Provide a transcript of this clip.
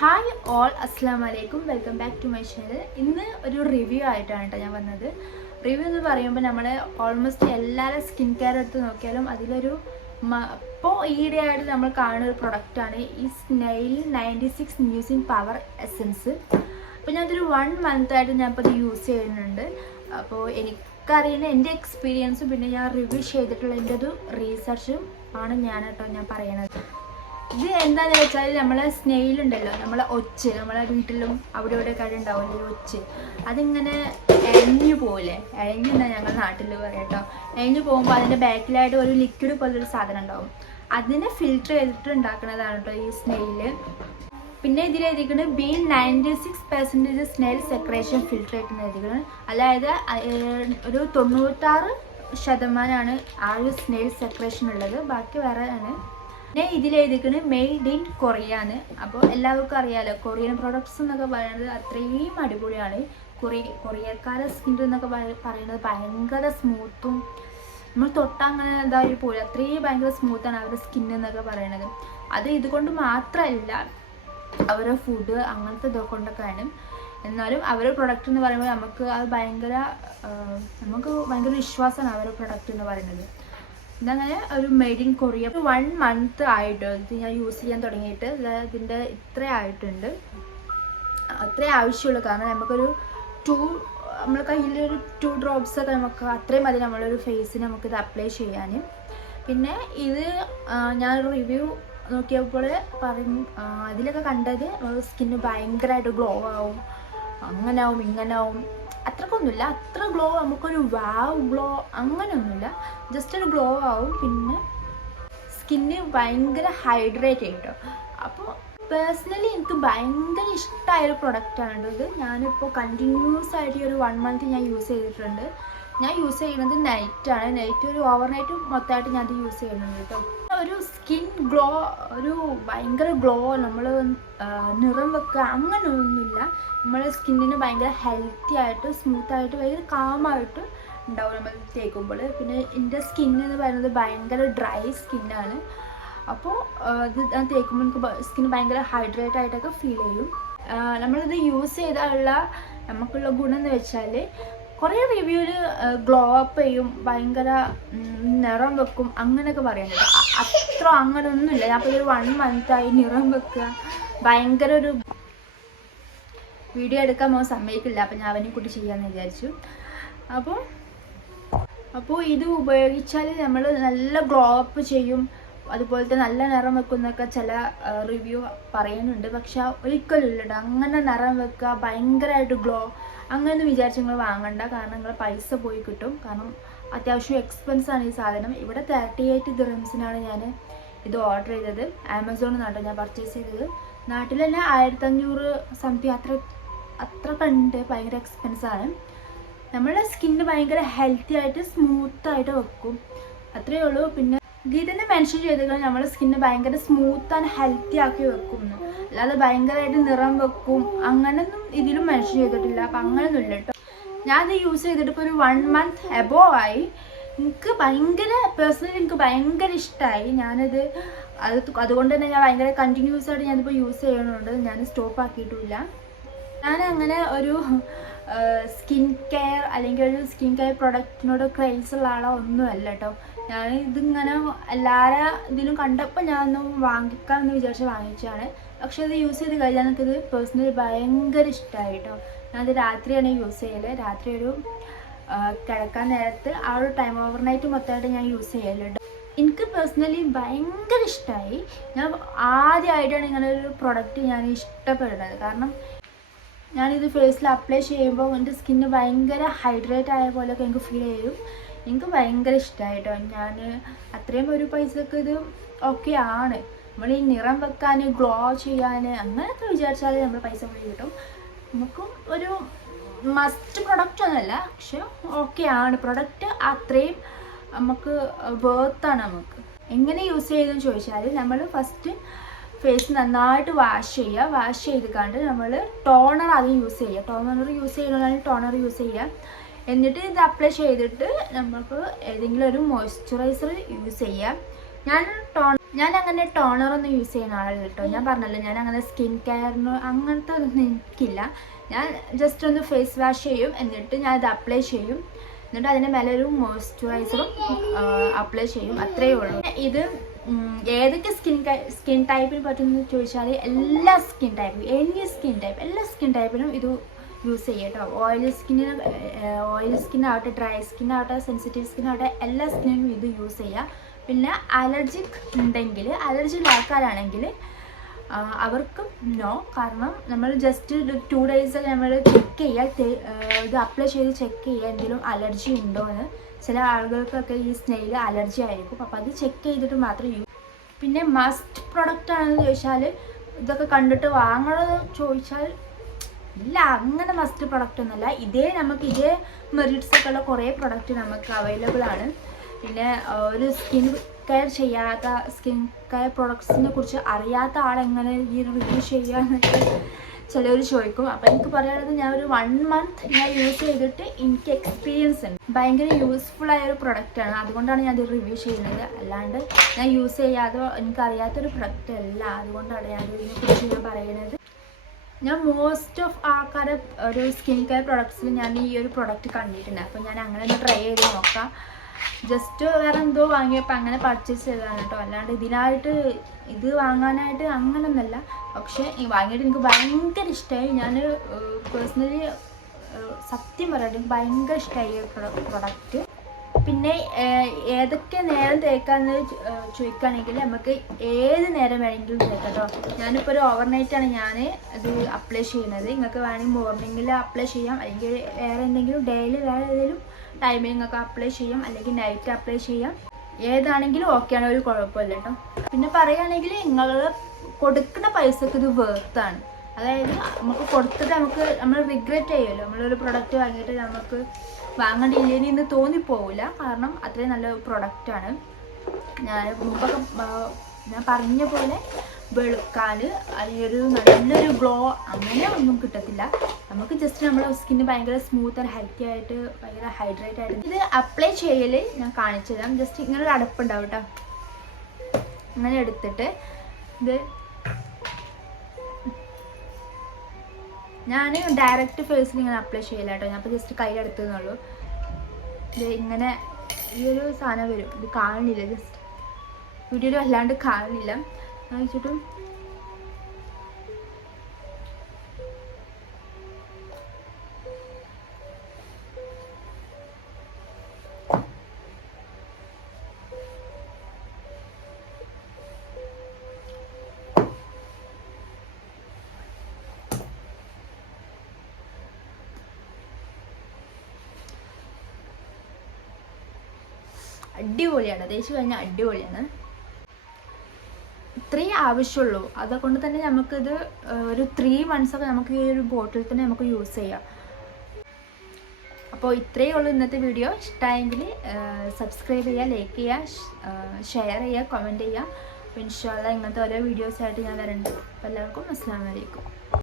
Hi all അസ്സാം വലൈക്കും welcome back to my channel ഇന്ന് ഒരു റിവ്യൂ ആയിട്ടാണ് കേട്ടോ ഞാൻ വന്നത്. റിവ്യൂ എന്ന് പറയുമ്പോൾ നമ്മൾ ഓൾമോസ്റ്റ് എല്ലാവരും സ്കിൻ കെയർ എടുത്ത് നോക്കിയാലും അതിലൊരു ഇപ്പോൾ ഈയിടെയായിട്ട് നമ്മൾ കാണുന്ന ഒരു പ്രൊഡക്റ്റാണ് ഈ snail ninety six mucin power essence അപ്പോൾ ഞാനതൊരു വൺ മന്ത് ആയിട്ട് ഞാനിപ്പോൾ ഇത് യൂസ് ചെയ്യുന്നുണ്ട്. അപ്പോൾ എനിക്കറിയുന്ന എന്റെ എക്സ്പീരിയൻസും പിന്നെ ഞാൻ റിവ്യൂ ചെയ്തിട്ടുള്ള എന്റെ ഒരു റീസർച്ചും ആണ് ഞാൻ കേട്ടോ ഞാൻ പറയണത്. ഇത് എന്താന്ന് വെച്ചാൽ നമ്മളെ സ്നെയിലുണ്ടല്ലോ നമ്മളെ ഒച്ച് നമ്മളെ വീട്ടിലും അവിടെ ഇവിടെ കട ഉണ്ടാവില്ലേ ഒച്ച്. അതിങ്ങനെ എഴഞ്ഞു പോലെ എഴഞ്ഞു എന്നാ ഞങ്ങൾ നാട്ടിൽ പറയാം കേട്ടോ. എഴഞ്ഞു പോകുമ്പോൾ അതിന്റെ ബാക്കിലായിട്ട് ഒരു ലിക്വിഡ് പോലൊരു സാധനം ഉണ്ടാവും. അതിനെ ഫിൽറ്റർ ചെയ്തിട്ട് ഉണ്ടാക്കുന്നതാണ് കേട്ടോ ഈ സ്നെയിൽ പിന്നെ ഇതിൽ എഴുതിക്കുന്നത് been ninety six percentage snail secretion filter ആയിട്ട് എഴുതിക്കുന്നത് അതായത് ഒരു തൊണ്ണൂറ്റാറ് ശതമാനമാണ് ആ ഒരു സ്നെയിൽ സെക്രേഷൻ ഉള്ളത്. ബാക്കി വേറെ ആണ്. പിന്നെ ഇതിൽ എഴുതിക്കുന്നത് മെയ്ഡ് ഇൻ കൊറിയ ആണ് അപ്പോൾ എല്ലാവർക്കും അറിയാലോ കൊറിയൻ പ്രൊഡക്ട്സ് എന്നൊക്കെ പറയുന്നത് അത്രയും അടിപൊളിയാണ്. കൊറിയ കൊറിയക്കാരെ സ്കിൻ എന്നൊക്കെ പറയുന്നത് ഭയങ്കര സ്മൂത്തും നമ്മൾ തൊട്ടങ്ങനെ എന്താ ഒരു പോലും അത്രയും ഭയങ്കര സ്മൂത്താണ് അവരുടെ സ്കിൻ എന്നൊക്കെ പറയണത്. അത് ഇതുകൊണ്ട് മാത്രമല്ല അവരുടെ ഫുഡ് അങ്ങനത്തെ ഇതൊക്കെ കൊണ്ടൊക്കെയാണ്. എന്നാലും അവരുടെ പ്രൊഡക്റ്റ് എന്ന് പറയുമ്പോൾ നമുക്ക് അത് ഭയങ്കര നമുക്ക് ഭയങ്കര വിശ്വാസമാണ് അവരുടെ പ്രൊഡക്റ്റ് എന്ന് പറയുന്നത്. ഇതങ്ങനെ ഒരു made in Korea one month ആയിട്ട് ഇത് ഞാൻ യൂസ് ചെയ്യാൻ തുടങ്ങിയിട്ട് ഇതിന്റെ ഇത്ര ആയിട്ടുണ്ട്. അത്രേ ആവശ്യമുള്ളൂ കാരണം നമുക്കൊരു ടു നമ്മൾ കയ്യിലൊരു ടു ഡ്രോപ്സ് ഒക്കെ നമുക്ക് അത്രയും മതി നമ്മളൊരു ഫേസിന് നമുക്കിത് അപ്ലൈ ചെയ്യാൻ പിന്നെ ഇത് ഞാൻ റിവ്യൂ നോക്കിയപ്പോൾ പറഞ്ഞു അതിലൊക്കെ കണ്ടത് സ്കിന്ന് ഭയങ്കരമായിട്ട് ഗ്ലോ ആവും അങ്ങനെ ആവും ഇങ്ങനെ ആവും അത്രക്കൊന്നുമില്ല. അത്ര ഗ്ലോ നമുക്കൊരു വാവ് ഗ്ലോ അങ്ങനെയൊന്നുമില്ല. ജസ്റ്റ് ഒരു ഗ്ലോ ആവും. പിന്നെ സ്കിന്ന് ഭയങ്കര ഹൈഡ്രേറ്റ് ആയിട്ടോ. അപ്പോൾ പേഴ്സണലി എനിക്ക് ഭയങ്കര ഇഷ്ടമായ ഒരു പ്രൊഡക്റ്റാണ് ഇത് ഞാനിപ്പോൾ കണ്ടിന്യൂസ് ആയിട്ട് ഒരു വൺ മന്ത് ഞാൻ യൂസ് ചെയ്തിട്ടുണ്ട്. ഞാൻ യൂസ് ചെയ്യുന്നത് നൈറ്റാണ് നൈറ്റ് ഒരു ഓവർ നൈറ്റ് മൊത്തമായിട്ട് ഞാൻ യൂസ് ചെയ്യുന്നുണ്ട് കേട്ടോ. ഒരു സ്കിൻ ഗ്ലോ ഒരു ഭയങ്കര ഗ്ലോ നമ്മൾ നിറം വെക്കുക അങ്ങനെയൊന്നുമില്ല നമ്മുടെ സ്കിന്നിന് ഭയങ്കര ഹെൽത്തി ആയിട്ട് സ്മൂത്ത് ആയിട്ട് ഭയങ്കര കാമായിട്ട് ഉണ്ടാവും നമ്മൾ തേക്കുമ്പോൾ. പിന്നെ എന്റെ സ്കിൻ എന്ന് പറയുന്നത് ഭയങ്കര ഡ്രൈ സ്കിന്നാണ് അപ്പോൾ ഇത് തേക്കുമ്പോൾ എനിക്ക് സ്കിൻ ഭയങ്കര ഹൈഡ്രേറ്റ് ആയിട്ടൊക്കെ ഫീൽ ചെയ്യും. നമ്മളിത് യൂസ് ചെയ്താലുള്ള നമുക്കുള്ള ഗുണം എന്ന് വെച്ചാൽ കുറേ റിവ്യൂവിൽ ഗ്ലോ അപ്പ് ചെയ്യും ഭയങ്കര നിറം വെക്കും അങ്ങനെയൊക്കെ പറയാൻ അ- അത്ര അങ്ങനെ ഒന്നുമില്ല ഞാൻ ഇപ്പോൾ ഒരു വൺ മന്തായി നിറം വെക്കുക. ഭയങ്കര ഒരു വീഡിയോ എടുക്കാൻ മോൻ സമ്മതിക്കില്ല. അപ്പം ഞാൻ അവനെ കൂട്ടി ചെയ്യാമെന്ന് വിചാരിച്ചു. അപ്പോൾ അപ്പോൾ ഇത് ഉപയോഗിച്ചാൽ നമ്മൾ നല്ല ഗ്ലോ അപ്പ് ചെയ്യും. അതുപോലത്തെ നല്ല നിറം വെക്കുന്നൊക്കെ ചില റിവ്യൂ പറയുന്നുണ്ട്. പക്ഷെ ഒരിക്കലും ഇല്ല ട്ടോ. അങ്ങനെ നിറം വെക്കുക ഭയങ്കരമായിട്ട് ഗ്ലോ അങ്ങനെ വിചാരിച്ച് നിങ്ങൾ വാങ്ങണ്ട. കാരണം നിങ്ങൾ പൈസ പോയി കിട്ടും. കാരണം അത്യാവശ്യം എക്സ്പെൻസ് ആണ് ഈ സാധനം. ഇവിടെ തേർട്ടി എയ്റ്റ് ദിറംസിനാണ് ഞാൻ ഇത് ഓർഡർ ചെയ്തത്. ആമസോണിൽ നിന്നാട്ടോ ഞാൻ പർച്ചേസ് ചെയ്തത്. നാട്ടിൽ തന്നെ ആയിരത്തഞ്ഞൂറ് സംതിങ് അത്ര അത്ര കണ്ട് ഭയങ്കര എക്സ്പെൻസ് ആണ്. നമ്മുടെ സ്കിന്ന് ഭയങ്കര ഹെൽത്തി ആയിട്ട് സ്മൂത്ത് ആയിട്ട് വെക്കും. അത്രയേ ഉള്ളൂ. പിന്നെ തന്നെ മെൻഷൻ ചെയ്തേക്കുന്നത് നമ്മുടെ സ്കിന്ന് ഭയങ്കര സ്മൂത്ത് ആൻഡ് ഹെൽത്തി ആക്കി വെക്കും എന്ന്. അല്ലാതെ ഭയങ്കരമായിട്ട് നിറം വെക്കും. അങ്ങനൊന്നും ഇതിലും മെൻഷൻ ചെയ്തിട്ടില്ല. അപ്പം അങ്ങനെയൊന്നും ഇല്ല കേട്ടോ ഞാനത് യൂസ് ചെയ്തിട്ട് ഇപ്പോൾ ഒരു വൺ മന്ത് എബോ ആയി. എനിക്ക് ഭയങ്കര പേഴ്സണലി എനിക്ക് ഭയങ്കര ഇഷ്ടമായി ഞാനത് അത് അതുകൊണ്ട് തന്നെ ഞാൻ ഭയങ്കര കണ്ടിന്യൂസ് ആയിട്ട് ഞാനിപ്പോൾ യൂസ് ചെയ്യണുണ്ട് ഞാൻ സ്റ്റോപ്പ് ആക്കിയിട്ടില്ല. ഞാൻ അങ്ങനെ ഒരു സ്കിൻ കെയർ അല്ലെങ്കിൽ ഒരു സ്കിൻ കെയർ പ്രൊഡക്റ്റിനോട് ക്രൈസ് ഉള്ള ആളോ ഒന്നുമല്ല കേട്ടോ ഞാൻ ഇതിങ്ങനെ എല്ലാവരും ഇതിലും കണ്ടപ്പോൾ ഞാനൊന്നും വാങ്ങിക്കാമെന്ന് വിചാരിച്ച് വാങ്ങിച്ചതാണ്. പക്ഷെ ഇത് യൂസ് ചെയ്ത് കഴിഞ്ഞാൽ എനിക്കിത് പേഴ്സണലി ഭയങ്കര ഇഷ്ടമായി കേട്ടോ ഞാനത് രാത്രിയാണ് യൂസ് ചെയ്യൽ. രാത്രി ഒരു കിടക്കാൻ നേരത്ത് ആ ഒരു ടൈം ഓവർ നൈറ്റ് മൊത്തമായിട്ട് ഞാൻ യൂസ് ചെയ്യലുണ്ട് എനിക്ക് പേഴ്സണലി ഭയങ്കര ഇഷ്ടമായി ഞാൻ ആദ്യമായിട്ടാണ് ഇങ്ങനെ ഒരു പ്രൊഡക്റ്റ് ഞാൻ ഇഷ്ടപ്പെടുന്നത്. കാരണം ഞാനിത് ഫേസിൽ അപ്ലൈ ചെയ്യുമ്പോൾ എന്റെ സ്കിന്ന് ഭയങ്കര ഹൈഡ്രേറ്റ് ആയ പോലെയൊക്കെ എനിക്ക് ഫീൽ ചെയ്യും. എനിക്ക് ഭയങ്കര ഇഷ്ടമായി കേട്ടോ ഞാൻ അത്രയും ഒരു പൈസക്ക് ഇത് ഓക്കെ ആണ്. നമ്മൾ ഈ നിറം വെക്കാൻ ഗ്ലോ ചെയ്യാൻ അങ്ങനെയൊക്കെ വിചാരിച്ചാൽ നമ്മൾ പൈസ പോയി കിട്ടും. നമുക്കും ഒരു മസ്റ്റ് പ്രൊഡക്റ്റ് ഒന്നുമല്ല പക്ഷെ ഓക്കെ ആണ്. പ്രൊഡക്റ്റ് അത്രയും നമുക്ക് വേർത്താണ് നമുക്ക്. എങ്ങനെ യൂസ് ചെയ്തെന്ന് ചോദിച്ചാൽ നമ്മൾ ഫസ്റ്റ് ഫേസ് നന്നായിട്ട് വാഷ് ചെയ്യുക വാഷ് ചെയ്ത് കണ്ട് നമ്മൾ ടോണർ ആദ്യം യൂസ് ചെയ്യുക ടോണർ യൂസ് ചെയ്യണമെങ്കിൽ ടോണർ യൂസ് ചെയ്യുക എന്നിട്ട് ഇത് അപ്ലൈ ചെയ്തിട്ട് നമുക്ക് ഏതെങ്കിലും ഒരു മോയ്സ്ചറൈസർ യൂസ് ചെയ്യാം. ഞാൻ ടോൺ ഞാൻ അങ്ങനെ ടോണർ ഒന്നും യൂസ് ചെയ്യുന്ന ആളല്ല കേട്ടോ. ഞാൻ പറഞ്ഞല്ലോ ഞാൻ അങ്ങനെ സ്കിൻ കെയറിന് അങ്ങനത്തെ ഒന്നും എനിക്കില്ല. ഞാൻ ജസ്റ്റ് ഒന്ന് ഫേസ് വാഷ് ചെയ്യും എന്നിട്ട് ഞാൻ ഇത് അപ്ലൈ ചെയ്യും. എന്നിട്ട് അതിന്റെ മേലെ ഒരു മോയ്സ്ചറൈസറും അപ്ലൈ ചെയ്യും. അത്രയേ ഉള്ളൂ. ഇത് ഏതൊക്കെ സ്കിൻ സ്കിൻ ടൈപ്പിന് പറ്റുമെന്ന് ചോദിച്ചാൽ എല്ലാ സ്കിൻ ടൈപ്പും എനി സ്കിൻ ടൈപ്പ് എല്ലാ സ്കിൻ ടൈപ്പിനും ഇത് യൂസ് ചെയ്യുക കേട്ടോ ഓയിലി സ്കിന്നിന് ഓയിലി സ്കിന്നാവട്ടെ ഡ്രൈ സ്കിന്നാവട്ടെ സെൻസിറ്റീവ് സ്കിന്നാവട്ടെ എല്ലാ സ്കിന്നിനും ഇത് യൂസ് ചെയ്യുക പിന്നെ അലർജിക് ഉണ്ടെങ്കിൽ അലർജി ആൾക്കാരാണെങ്കിൽ അവർക്കും നോ കാരണം നമ്മൾ ജസ്റ്റ് ടു ഡേയ്സ് നമ്മൾ ചെക്ക് ചെയ്യുക ഇത് അപ്ലൈ ചെയ്ത് ചെക്ക് ചെയ്യുക എന്തെങ്കിലും അലർജി ഉണ്ടോ എന്ന് ചില ആളുകൾക്കൊക്കെ ഈ സ്നെയിൽ അലർജി ആയിരിക്കും. അപ്പോൾ അത് ചെക്ക് ചെയ്തിട്ട് മാത്രം യൂസ് പിന്നെ മസ്റ്റ് പ്രൊഡക്റ്റ് ആണെന്ന് ചോദിച്ചാൽ ഇതൊക്കെ കണ്ടിട്ട് വാങ്ങണമെന്ന് ചോദിച്ചാൽ ഇല്ല അങ്ങനെ മസ്റ്റ് പ്രൊഡക്റ്റ് ഒന്നുമല്ല. ഇതേ നമുക്ക് ഇതേ മെറിറ്റ്സ് ഒക്കെ ഉള്ള കുറേ പ്രൊഡക്റ്റ് നമുക്ക് അവൈലബിൾ ആണ്. പിന്നെ ഒരു സ്കിൻ കെയർ ചെയ്യാത്ത സ്കിൻ കെയർ പ്രൊഡക്ട്സിനെ കുറിച്ച് അറിയാത്ത ആളെങ്ങനെ ഈ റിവ്യൂ ചെയ്യാന്നൊക്കെ ചിലർ ചോദിക്കും. അപ്പോൾ എനിക്ക് പറയാനുള്ളത് ഞാൻ ഒരു വൺ മന്ത് ഞാൻ യൂസ് ചെയ്തിട്ട് എനിക്ക് എക്സ്പീരിയൻസ് ഉണ്ട്. ഭയങ്കര യൂസ്ഫുൾ ആയ ഒരു പ്രൊഡക്റ്റാണ് അതുകൊണ്ടാണ് ഞാൻ ഇത് റിവ്യൂ ചെയ്യുന്നത്. അല്ലാണ്ട് ഞാൻ യൂസ് ചെയ്യാതെ എനിക്കറിയാത്തൊരു പ്രൊഡക്റ്റ് അല്ല. അതുകൊണ്ടാണ് ഞാൻ ഇതിനെക്കുറിച്ച് ഞാൻ പറയുന്നത് ഞാൻ മോസ്റ്റ് ഓഫ് ആൾക്കാരെ ഒരു സ്കിൻ കെയർ പ്രൊഡക്ട്സിൽ ഞാൻ ഈ ഒരു പ്രൊഡക്റ്റ് കണ്ടിട്ടുണ്ട്. അപ്പോൾ ഞാൻ അങ്ങനെ ഒന്ന് ട്രൈ ചെയ്ത് നോക്കാം. ജസ്റ്റ് വേറെ എന്തോ വാങ്ങിയപ്പോൾ അങ്ങനെ പർച്ചേസ് ചെയ്തതാണ് കേട്ടോ അല്ലാണ്ട് ഇതിനായിട്ട് ഇത് വാങ്ങാനായിട്ട് അങ്ങനൊന്നല്ല. പക്ഷേ വാങ്ങിയിട്ട് എനിക്ക് ഭയങ്കര ഇഷ്ടമായി ഞാൻ പേഴ്സണലി സത്യം പറയട്ടെ എനിക്ക് ഭയങ്കര ഇഷ്ടമായി പ്രൊഡക്റ്റ് പിന്നെ ഏതൊക്കെ നേരം തേക്കാന്ന് ചോദിക്കുകയാണെങ്കിൽ നമുക്ക് ഏത് നേരം വേണമെങ്കിലും തേക്കാം കേട്ടോ ഞാനിപ്പോൾ ഒരു ഓവർനൈറ്റ് ആണ് ഞാൻ ഇത് അപ്ലൈ ചെയ്യുന്നത്. നിങ്ങൾക്ക് വേണമെങ്കിൽ മോർണിംഗിൽ അപ്ലൈ ചെയ്യാം. അല്ലെങ്കിൽ വേറെ എന്തെങ്കിലും ഡെയിലി വേറെ ഏതെങ്കിലും ടൈമിൽ നിങ്ങൾക്ക് അപ്ലൈ ചെയ്യാം. അല്ലെങ്കിൽ നൈറ്റ് അപ്ലൈ ചെയ്യാം. ഏതാണെങ്കിലും ഓക്കെയാണ് ഒരു കുഴപ്പമില്ല കേട്ടോ പിന്നെ പറയുകയാണെങ്കിൽ നിങ്ങൾ കൊടുക്കുന്ന പൈസക്ക് ഇത് വേർത്താണ് അതായത് നമുക്ക് കൊടുത്തിട്ട് നമുക്ക് നമ്മൾ റിഗ്രറ്റ് ചെയ്യുമല്ലോ. നമ്മളൊരു പ്രൊഡക്റ്റ് വാങ്ങിയിട്ട് നമുക്ക് വാങ്ങേണ്ടിയില്ലെങ്കിൽ എന്ന് തോന്നിപ്പോവില്ല കാരണം അത്രയും നല്ല പ്രൊഡക്റ്റാണ് ഞാൻ മുമ്പൊക്കെ ഞാൻ പറഞ്ഞ പോലെ വെളുക്കാൻ ഒരു നല്ലൊരു ഗ്ലോ അങ്ങനെ ഒന്നും കിട്ടത്തില്ല. നമുക്ക് ജസ്റ്റ് നമ്മുടെ സ്കിന്ന് ഭയങ്കര സ്മൂത്ത് ആൻഡ് ഹെൽത്തി ആയിട്ട് ഭയങ്കര ഹൈഡ്രേറ്റ് ആയിട്ട്. ഇത് അപ്ലൈ ചെയ്യൽ ഞാൻ കാണിച്ചു തരാം ജസ്റ്റ് ഇങ്ങനെ ഒരു അടപ്പുണ്ടാവും കേട്ടോ അങ്ങനെ എടുത്തിട്ട് ഇത് ഞാൻ ഡയറക്റ്റ് ഫേസിൽ ഇങ്ങനെ അപ്ലൈ ചെയ്യില്ല കേട്ടോ ഞാൻ ഇപ്പോൾ ജസ്റ്റ് കയ്യിലെടുത്തതെന്നുള്ളൂ ഇത് ഇങ്ങനെ ഈ ഒരു സാധനം വരും. ഇത് കാണുന്നില്ല. ജസ്റ്റ് വീഡിയോയിൽ വല്ലാണ്ട് കാണുന്നില്ല. അത് വെച്ചിട്ടും അടിപൊളിയാണ്. തേച്ച് കഴിഞ്ഞാൽ അടിപൊളിയാണ്. ഇത്രയും ആവശ്യമുള്ളൂ. അതുകൊണ്ട് തന്നെ നമുക്കിത് ഒരു ത്രീ മന്ത്സൊക്കെ നമുക്ക് ഈ ഒരു ബോട്ടിൽ തന്നെ നമുക്ക് യൂസ് ചെയ്യാം. അപ്പോൾ ഇത്രയേ ഉള്ളൂ ഇന്നത്തെ വീഡിയോ ഇഷ്ടമായെങ്കിൽ സബ്സ്ക്രൈബ് ചെയ്യുക ലൈക്ക് ചെയ്യുക ഷെയർ ചെയ്യുക കമന്റ് ചെയ്യുക. അപ്പോൾ ഇൻഷാല്ല ഇങ്ങനത്തെ ഓരോ വീഡിയോസായിട്ട് ഞാൻ വരണ്ട്. അപ്പോൾ എല്ലാവർക്കും അസ്സാം വലൈക്കും